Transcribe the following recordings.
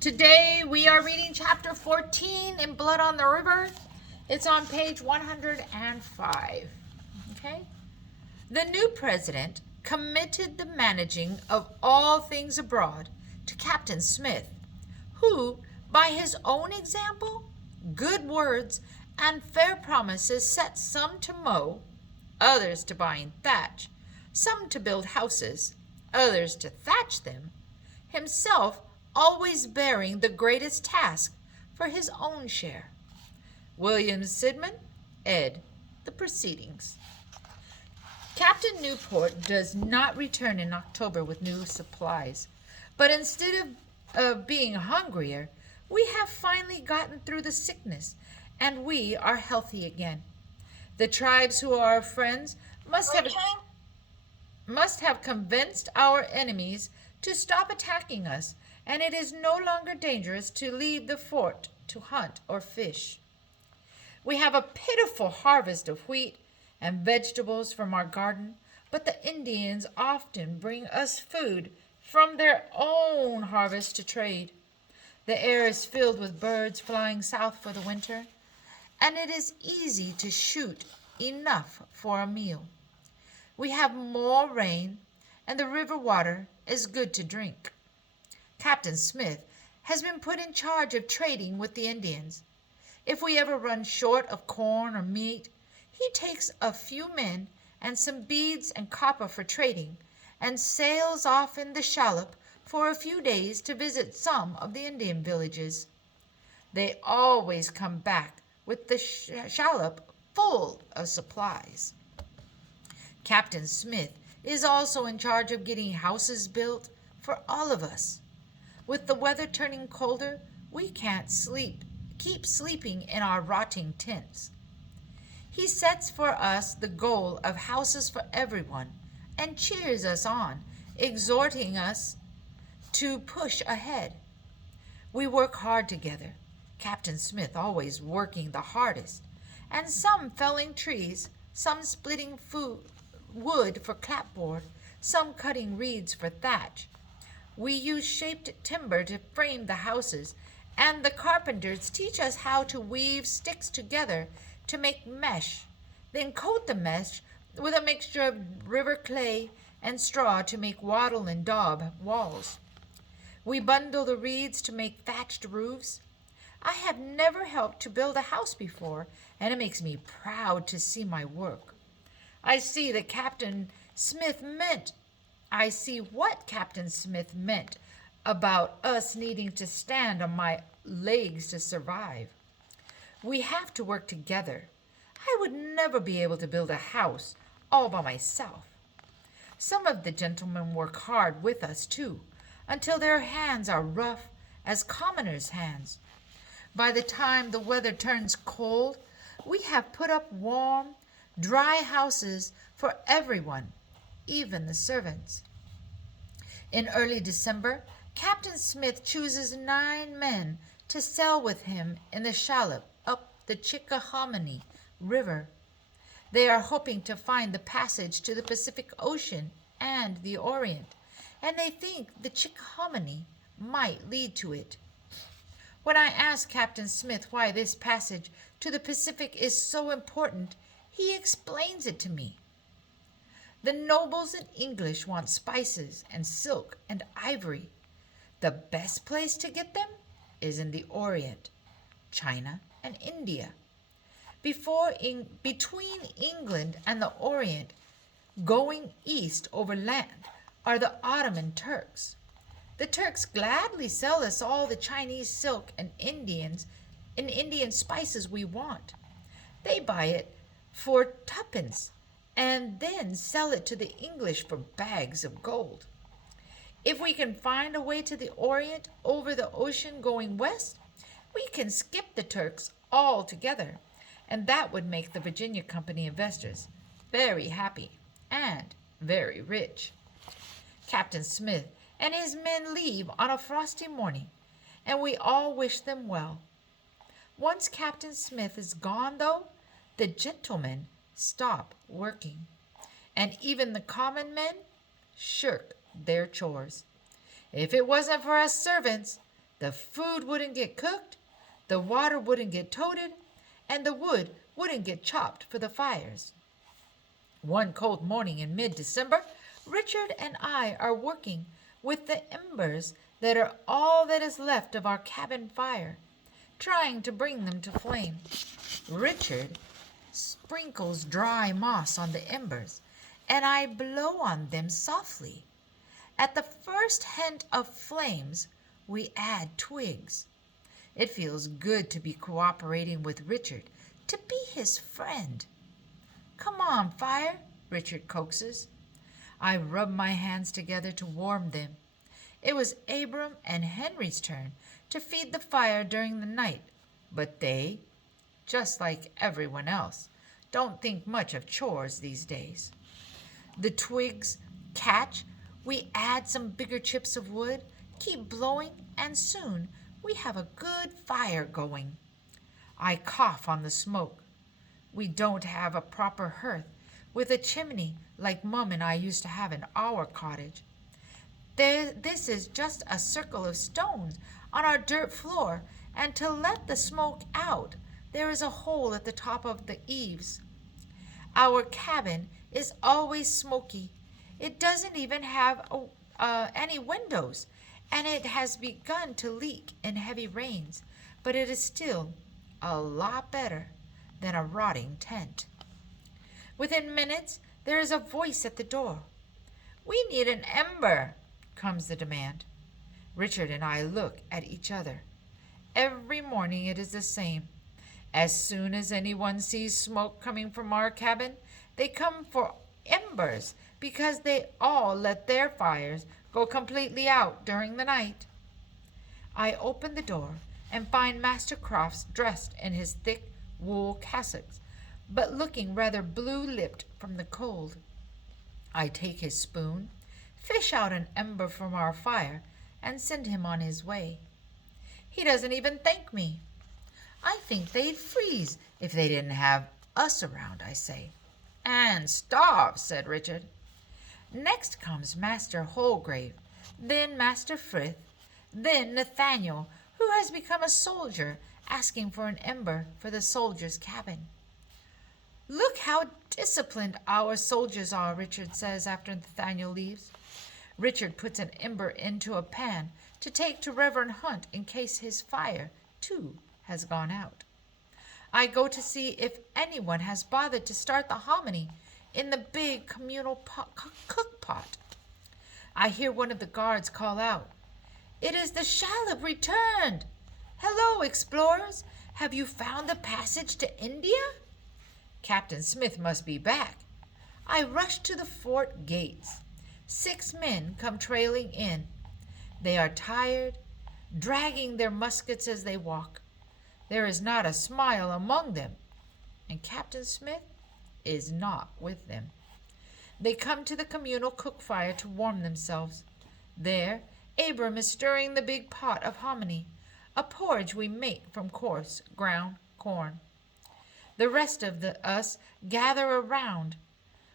Today we are reading chapter 14 in Blood on the River. It's on page 105. Okay? The new president committed the managing of all things abroad to Captain Smith, who, by his own example, good words, and fair promises set some to mow, others to bind thatch, some to build houses, others to thatch them, himself always bearing the greatest task for his own share. William Sidman, ed. The Proceedings. Captain Newport does not return in October with new supplies, but instead of being hungrier, we have finally gotten through the sickness, and we are healthy again. The tribes who are our friends must have convinced our enemies to stop attacking us, and it is no longer dangerous to leave the fort to hunt or fish. We have a pitiful harvest of wheat and vegetables from our garden, but the Indians often bring us food from their own harvest to trade. The air is filled with birds flying south for the winter, and it is easy to shoot enough for a meal. We have more rain, and the river water is good to drink. Captain Smith has been put in charge of trading with the Indians. If we ever run short of corn or meat, he takes a few men and some beads and copper for trading, and sails off in the shallop for a few days to visit some of the Indian villages. They always come back with the shallop full of supplies. Captain Smith is also in charge of getting houses built for all of us. With the weather turning colder, we can't keep sleeping in our rotting tents. He sets for us the goal of houses for everyone and cheers us on, exhorting us to push ahead. We work hard together, Captain Smith always working the hardest, and some felling trees, some splitting wood for clapboard, some cutting reeds for thatch. We use shaped timber to frame the houses, and the carpenters teach us how to weave sticks together to make mesh, then coat the mesh with a mixture of river clay and straw to make wattle and daub walls. We bundle the reeds to make thatched roofs. I have never helped to build a house before, and it makes me proud to see my work. I see what Captain Smith meant about us needing to stand on my legs to survive. We have to work together. I would never be able to build a house all by myself. Some of the gentlemen work hard with us, too, until their hands are rough as commoners' hands. By the time the weather turns cold, we have put up warm, dry houses for everyone, even the servants. In early December, Captain Smith chooses 9 men to sail with him in the shallop up the Chickahominy River. They are hoping to find the passage to the Pacific Ocean and the Orient, and they think the Chickahominy might lead to it. When I ask Captain Smith why this passage to the Pacific is so important, he explains it to me. The nobles and English want spices and silk and ivory. The best place to get them is in the Orient, China and India. Between England and the Orient, going east over land, are the Ottoman Turks. The Turks gladly sell us all the Chinese silk and Indian spices we want. They buy it for 2 and then sell it to the English for bags of gold. If we can find a way to the Orient over the ocean going west, we can skip the Turks altogether, and that would make the Virginia Company investors very happy and very rich. Captain Smith and his men leave on a frosty morning, and we all wish them well. Once Captain Smith is gone, though, the gentlemen stop working, and even the common men shirk their chores. If it wasn't for us servants, The food wouldn't get cooked, the water wouldn't get toted, and the wood wouldn't get chopped for the fires. One cold morning in mid-December, Richard and I are working with the embers that are all that is left of our cabin fire, trying to bring them to flame. Richard sprinkles dry moss on the embers, and I blow on them softly. At the first hint of flames, we add twigs. It feels good to be cooperating with Richard, to be his friend. Come on, fire, Richard coaxes. I rub my hands together to warm them. It was Abram and Henry's turn to feed the fire during the night, but they, just like everyone else, don't think much of chores these days. The twigs catch, we add some bigger chips of wood, keep blowing, and soon we have a good fire going. I cough on the smoke. We don't have a proper hearth with a chimney like Mum and I used to have in our cottage. This is just a circle of stones on our dirt floor, and to let the smoke out, there is a hole at the top of the eaves. Our cabin is always smoky. It doesn't even have any windows, and it has begun to leak in heavy rains, but it is still a lot better than a rotting tent. Within minutes, there is a voice at the door. "We need an ember," comes the demand. Richard and I look at each other. Every morning it is the same. As soon as anyone sees smoke coming from our cabin, they come for embers because they all let their fires go completely out during the night. I open the door and find Master Crofts dressed in his thick wool cassocks, but looking rather blue-lipped from the cold. I take his spoon, fish out an ember from our fire, and send him on his way. He doesn't even thank me. "I think they'd freeze if they didn't have us around," I say. "And starve," said Richard. Next comes Master Holgrave, then Master Frith, then Nathaniel, who has become a soldier, asking for an ember for the soldiers' cabin. "Look how disciplined our soldiers are," Richard says after Nathaniel leaves. Richard puts an ember into a pan to take to Reverend Hunt in case his fire, too, has gone out. I go to see if anyone has bothered to start the hominy in the big communal cook pot. I hear one of the guards call out, "It is the shallop returned! Hello, explorers! Have you found the passage to India?" Captain Smith must be back. I rush to the fort gates. 6 men come trailing in. They are tired, dragging their muskets as they walk. There is not a smile among them, and Captain Smith is not with them. They come to the communal cook fire to warm themselves. There, Abram is stirring the big pot of hominy, a porridge we make from coarse ground corn. The rest of us gather around.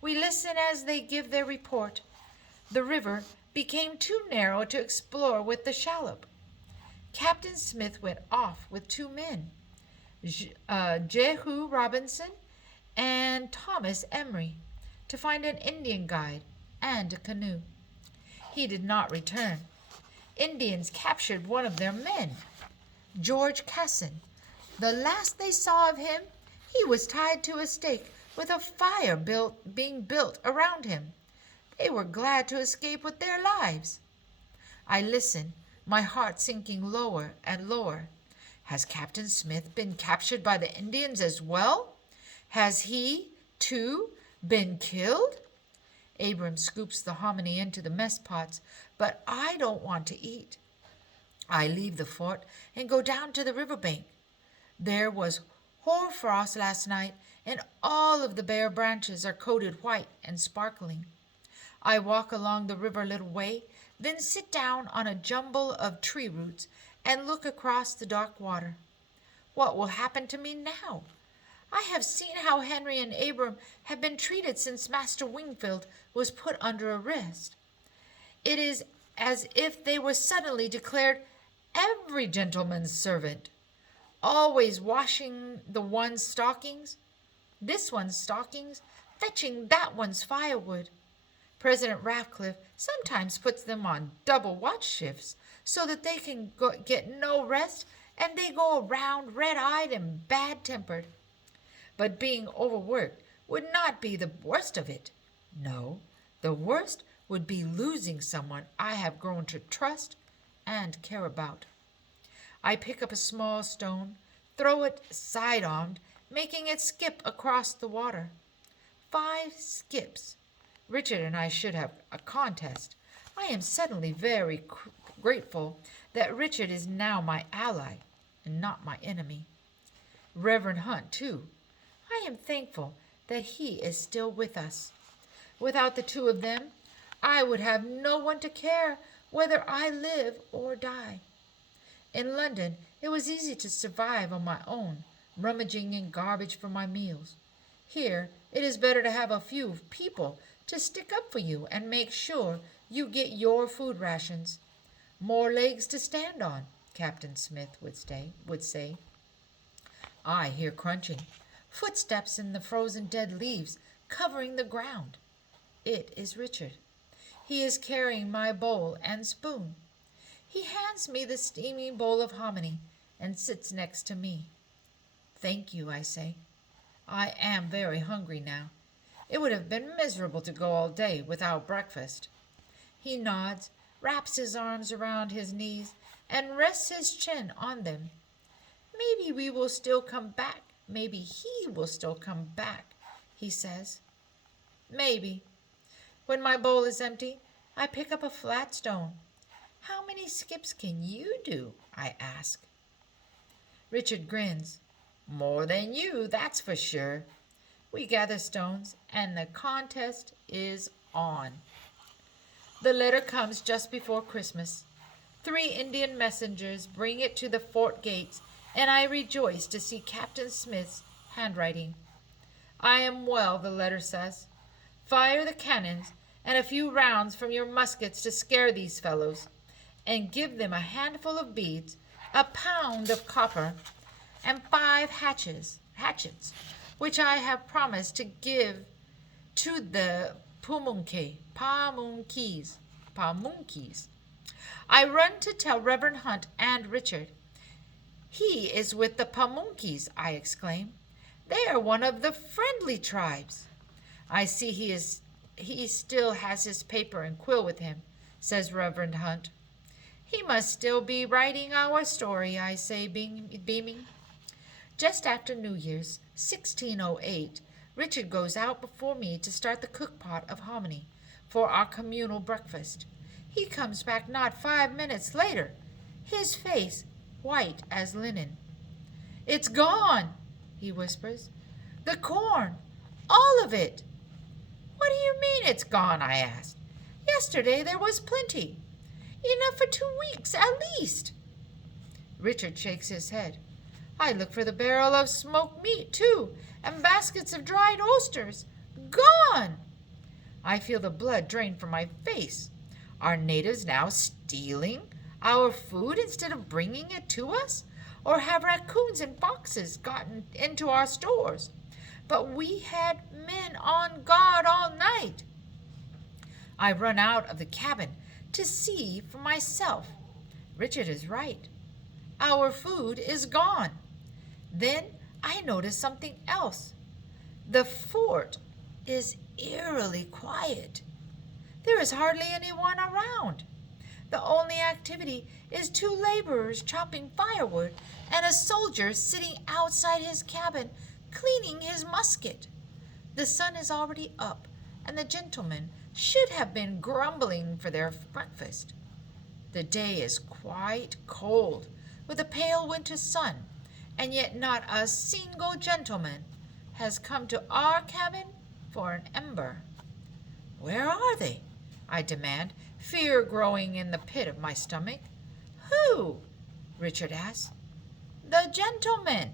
We listen as they give their report. The river became too narrow to explore with the shallop. Captain Smith went off with 2 men, Jehu Robinson and Thomas Emery, to find an Indian guide and a canoe. He did not return. Indians captured one of their men, George Casson. The last they saw of him, he was tied to a stake with a fire being built around him. They were glad to escape with their lives. I listen, my heart sinking lower and lower. Has Captain Smith been captured by the Indians as well? Has he, too, been killed? Abram scoops the hominy into the mess pots, but I don't want to eat. I leave the fort and go down to the riverbank. There was hoarfrost last night, and all of the bare branches are coated white and sparkling. I walk along the river a little way, then sit down on a jumble of tree roots and look across the dark water. What will happen to me now? I have seen how Henry and Abram have been treated since Master Wingfield was put under arrest. It is as if they were suddenly declared every gentleman's servant, always washing the one's stockings, this one's stockings, fetching that one's firewood. President Ratcliffe sometimes puts them on double watch shifts so that they can get no rest, and they go around red-eyed and bad-tempered. But being overworked would not be the worst of it. No, the worst would be losing someone I have grown to trust and care about. I pick up a small stone, throw it side-armed, making it skip across the water. 5 skips. Richard and I should have a contest. I am suddenly very grateful that Richard is now my ally and not my enemy. Reverend Hunt, too. I am thankful that he is still with us. Without the 2 of them, I would have no one to care whether I live or die. In London, it was easy to survive on my own, rummaging in garbage for my meals. Here, it is better to have a few people to stick up for you and make sure you get your food rations. More legs to stand on, Captain Smith would say. I hear crunching, footsteps in the frozen dead leaves covering the ground. It is Richard. He is carrying my bowl and spoon. He hands me the steaming bowl of hominy and sits next to me. Thank you, I say. I am very hungry now. It would have been miserable to go all day without breakfast. He nods, wraps his arms around his knees, and rests his chin on them. Maybe we will still come back. Maybe he will still come back, he says. Maybe. When my bowl is empty, I pick up a flat stone. How many skips can you do? I ask. Richard grins. More than you, that's for sure. We gather stones, and the contest is on. The letter comes just before Christmas. 3 Indian messengers bring it to the fort gates, and I rejoice to see Captain Smith's handwriting. I am well, the letter says. Fire the cannons and a few rounds from your muskets to scare these fellows, and give them a handful of beads, a pound of copper, and 5 hatchets, which I have promised to give to the Pamunkeys. I run to tell Reverend Hunt and Richard. He is with the Pamunkeys, I exclaim. They are one of the friendly tribes. I see he still has his paper and quill with him, says Reverend Hunt. He must still be writing our story, I say, beaming. Just after New Year's, 1608, Richard goes out before me to start the cook-pot of hominy for our communal breakfast. He comes back not 5 minutes later, his face white as linen. It's gone, he whispers. The corn, all of it. What do you mean it's gone? I asked. Yesterday there was plenty. Enough for 2 weeks at least. Richard shakes his head. I look for the barrel of smoked meat, too, and baskets of dried oysters. Gone! I feel the blood drain from my face. Are natives now stealing our food instead of bringing it to us? Or have raccoons and foxes gotten into our stores? But we had men on guard all night. I run out of the cabin to see for myself. Richard is right. Our food is gone. Then I notice something else. The fort is eerily quiet. There is hardly anyone around. The only activity is 2 laborers chopping firewood and a soldier sitting outside his cabin cleaning his musket. The sun is already up, and the gentlemen should have been grumbling for their breakfast. The day is quite cold, with a pale winter sun, and yet not a single gentleman has come to our cabin for an ember. Where are they? I demand, fear growing in the pit of my stomach. Who? Richard asks. The gentlemen,